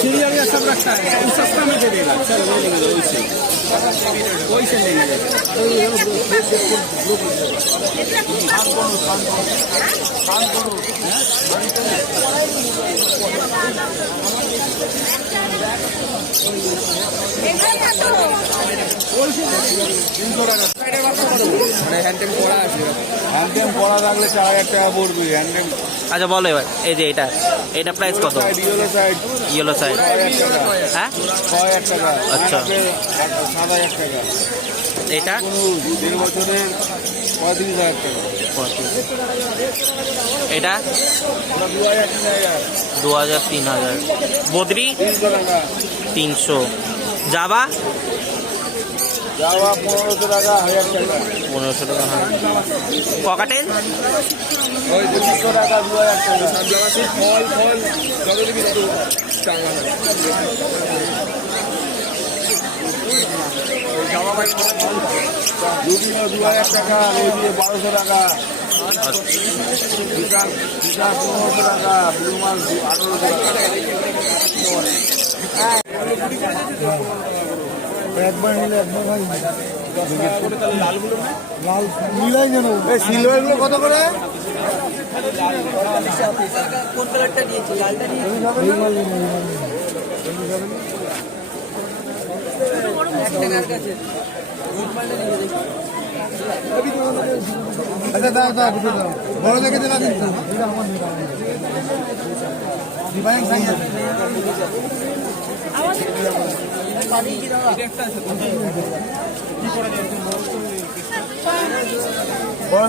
Serial सब रखता है, सस्ता में दे देगा। चल वैसे लेंगे। হ্যান্ডটেম পড়া রাখলে 4000 টাকা পড়বে হ্যান্ডটেম। আচ্ছা বলো এবার, এই যে এটা প্রাইস কত? ইয়েলো সাইড হ্যাঁ 6000 টাকা। আচ্ছা 7000 টাকা। এটা 1.5 বছরের 35,000 টাকা। এটা 2000 2000 3000। বদ্রি 300 টাকা। 300। জাবা 1500 টাকা 1000 টাকা। 1500 টাকা। ককাটেল ওই 200 টাকা 2000 টাকা। ফল যত দিবি তত চাঙ্গা হয়। রুবি 2000 টাকা, রুবি 1200 টাকা। 1500 টাকা, ব্লু মাল 1800 টাকা। একবার নিলে একবার ভাই লাল নীলাই যেন। এই সিলভার গুলো কত করে? কোন কালারটা নিয়েছি? লালটা নিয়েছি। আচ্ছা দাও বড় দেখে দিলাম কিন্তু বড়